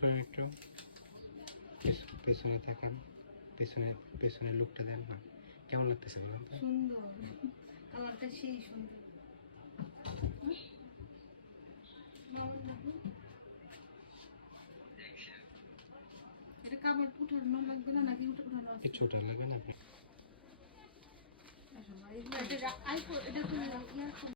করেন একটু, পেছনে তাকান, পেছনের লুকটা দেন না, কেমন লাগতেছে বলুন তো? সুন্দর, কালারটা সেই সুন্দর। এটা কাপড় উঠানো লাগবে না নাকি উঠানো লাগবে? কিছু ওটা লাগবে না। এটা